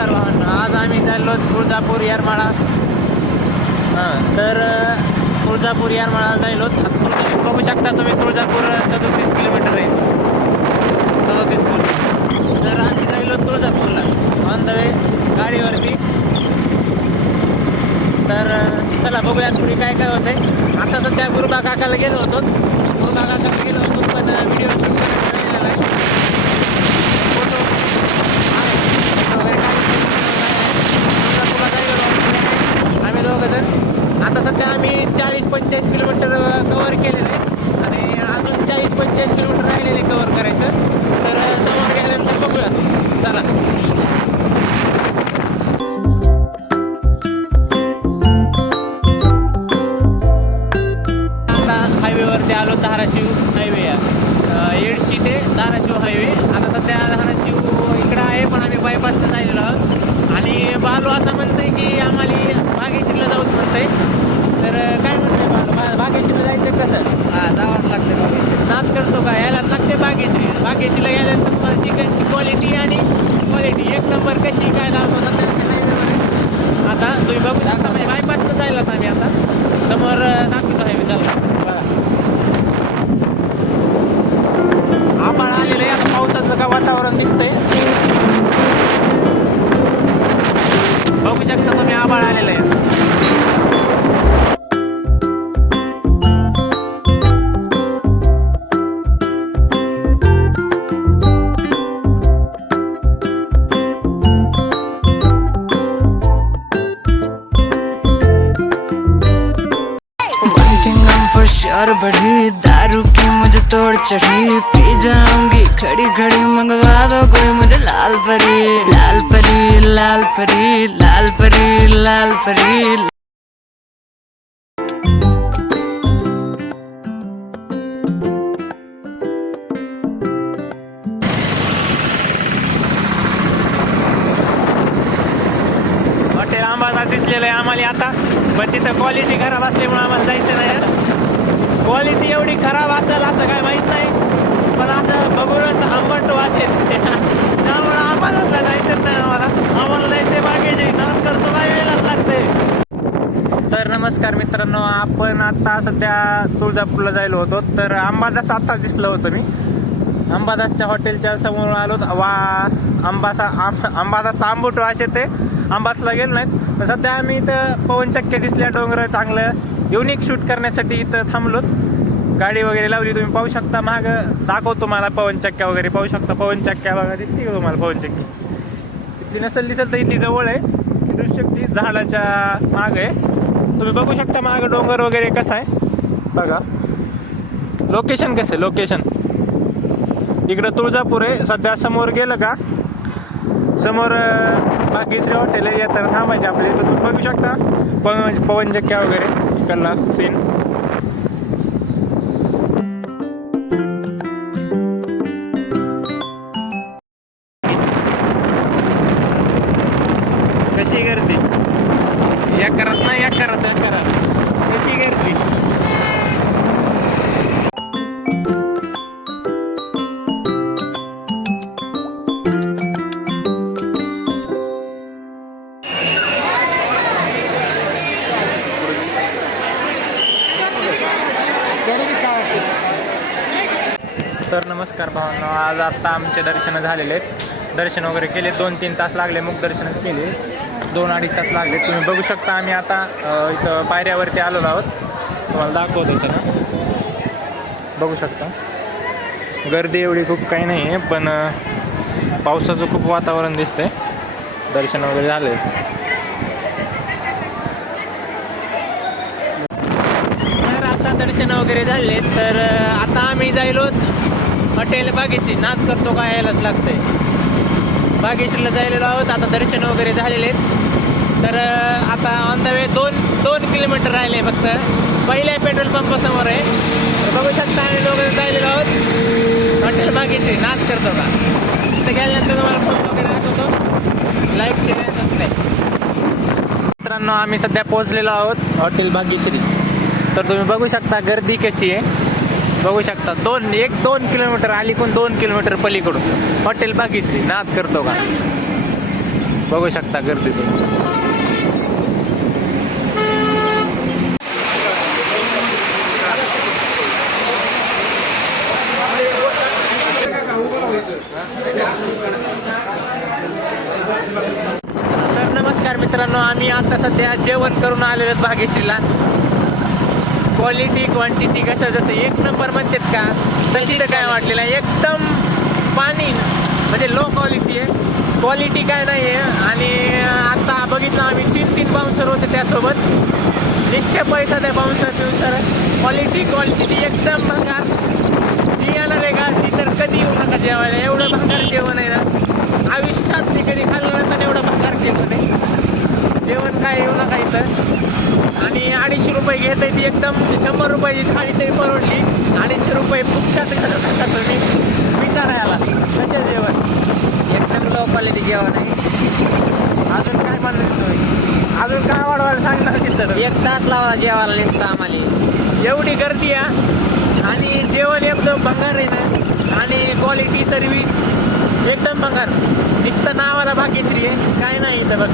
नमस्कार भावांनो. आज आम्ही चाललो तुळजापूर येरमाळा. तर तुळजापूर येरमाळा जायलो. तुळजापूर बघू शकता तुम्ही. तुळजापूर 37 किलोमीटर आहे. 37 किलोमीटर. तर आम्ही जायलो तुळजापूरला ऑन द वे गाडीवरती. तर चला बघूया पुढे काय काय होतंय. आता सध्या गुरुबा काकाला गेलो होतो. पण व्हिडिओ शूट करायला आहे. फोटो आम्ही दोघं जण. आता सध्या आम्ही 40-45 किलोमीटर कवर केलेलं आहे आणि अजून 40-45 किलोमीटर राहिलेले कवर करायचं. तर समोर गेल्यानंतर बघूया. चला. हायवेवरती आलो. धाराशिव हायवे येडशी ते धाराशिव हायवे. आता सध्या धाराशिव इकडं आहे पण आम्ही बायपासनं जायलेलो आहोत. आणि बालू असं म्हणतंय की आम्हाला बागेश्रीला जाऊच म्हणतंय. तर काय म्हणतंय बालू, बागेश्रीला जायचं कसं? जावंच लागतं बागेश्री. नाद करतो का? यायला लागते बागेश्री. बागेश्रीला गेल्यानंतर तुम्हाला चिकनची क्वालिटी आणि क्वालिटी एक नंबर कशी काय दाखवतात नाही जर. आता तुम्ही बघू शकता म्हणजे बायपासनं जायला आम्ही आता समोर दाखवतो हायवे. चालला बघा. आभाळ आलेलं आहे. आता पावसाचं का वातावरण दिसतंय बघू शकता तुम्ही. आभाळ आलेलं आहे. और बढ़ी दारू की मुझे तोड़ चढ़ी. पी जाऊंगी खड़ी खड़ी. मंगवा दो कोई मुझे लाल परी. लाल परी लाल परी लाल परी लाल परी. हॉटेल अंबादास दिसलेलं आहे आम्हाला आता. पण तिथं क्वालिटी खराब असल्यामुळे आम्हाला जायचं नाही. क्वालिटी एवढी खराब असेल असं काय माहीत नाही. पण असं बघूनच आंबट वास येते. त्यामुळे आम्हालाच जायचं नाही. आम्हाला जायचं बागेचे. नाद करतो काय यायलाच लागते. तर नमस्कार मित्रांनो. आपण आता सध्या तुळजापूरला जायलो होतो. तर अंबादास आता दिसलं होतं मी. अंबादासच्या हॉटेलच्या समोर आलो. अंबादासचा आंबट वास येते. अंबादासला गेलो नाहीत. पण सध्या आम्ही इथं पवनचक्क्या दिसल्या. डोंगर चांगलं युनिक शूट करण्यासाठी इथं थांबलो. गाडी वगैरे लावली. तुम्ही पाहू शकता. मागं दाखवतो तुम्हाला पवनचक्क्या वगैरे पाहू शकता. पवनचक्क्या बघा दिसते का तुम्हाला पवनचक्की? इथली नसेल दिसेल तर इथली जवळ आहे. दिसू शकते झाडाच्या माग आहे. तुम्ही बघू शकता मागं डोंगर वगैरे कसं आहे बघा. लोकेशन कसं आहे लोकेशन. इकडं तुळजापूर आहे. सध्या समोर गेलं का समोर बागेश्री हॉटेल आहे. येताना थांबायचे आपले. तुम्ही बघू शकता पवनचक्क्या वगैरे इकडला सीन. कशी गर्दी या करत ना या करत या करा. कशी गर्दी. तर नमस्कार भावांनो. आज आत्ता आमचे दर्शनं झालेले आहेत. दर्शन वगैरे केले. 2-3 तास लागले. मुख दर्शन केले. 2-2.5 तास लागले. तुम्ही बघू शकता. आम्ही आता इथं पायऱ्यावरती आलेलो आहोत. तुम्हाला दाखवतो त्याचं ना. बघू शकता गर्दी एवढी खूप काही नाही आहे. पण पावसाचं खूप वातावरण दिसतंय. दर्शन वगैरे झाले. तर आता दर्शन वगैरे झाले. तर आता आम्ही जायलो हॉटेल बागेश्री. नाच करतो का यायलाच लागतंय. बागेश्रीला जायलेलो आहोत. आता दर्शन वगैरे झालेले आहेत. तर आता ऑन द वे 2 किलोमीटर राहिले फक्त. पहिल्या पेट्रोल पंपासमोर आहे. तर बघू शकता आम्ही दोघं जायलेलो आहोत हॉटेल बागेश्री. नाच करतो का. तिथं गेल्यानंतर तुम्हाला फोटो वगैरे दाखवतो. Like share subscribe. मित्रांनो आम्ही सध्या पोहोचलेलो आहोत हॉटेल बागेश्री. तर तुम्ही बघू शकता गर्दी कशी आहे. बघू शकता 1-2 किलोमीटर अलीकडून 2 किलोमीटर पलीकडून हॉटेल बागेश्री. नाद करतो का. बघू शकता गर्दी तुम्ही. तर नमस्कार मित्रांनो, आम्ही आता सध्या जेवण करून आलेलो आहेत भाग्यश्रीला. क्वालिटी क्वांटिटी कसं जसं एक नंबर म्हणतात का तशी तर काय वाटलेलं आहे. एकदम पाणी म्हणजे लो क्वालिटी आहे, क्वालिटी काय नाही आहे. आणि आता बघितलं आम्ही 3 बाउन्सर होते त्यासोबत, नुसते पैसा त्या बाउन्सर बिउन्सर. क्वालिटी एकदम भंगार. जी येणार आहे का ती तर कधी येऊ नका जेवायला, एवढं भंगार जेवण आहे ना, आयुष्यात मी कधी खाल्लं नसतं एवढं भंगार जेवण आहे. जेवण काय येऊ नका इथं. आणि 250 रुपये घेत आहे ती, एकदम 100 रुपयाची थाळी तरी परवडली. 250 रुपये फुकटात घालत नका तुम्ही. विचारायला कसं जेवण, एकदम लो क्वालिटी जेवण आहे. अजून काय म्हणणार तुम्ही, अजून काय वाढवायला सांगणार तिथं. 1 तास लावला जेवायला नुसतं आम्हाला. एवढी गर्दी आहे आणि जेवण एकदम भंगार आहे ना, आणि क्वालिटी सर्व्हिस एकदम भंगार. नुसतं नावाला भाग्यश्री आहे, काय नाही इथं बघ.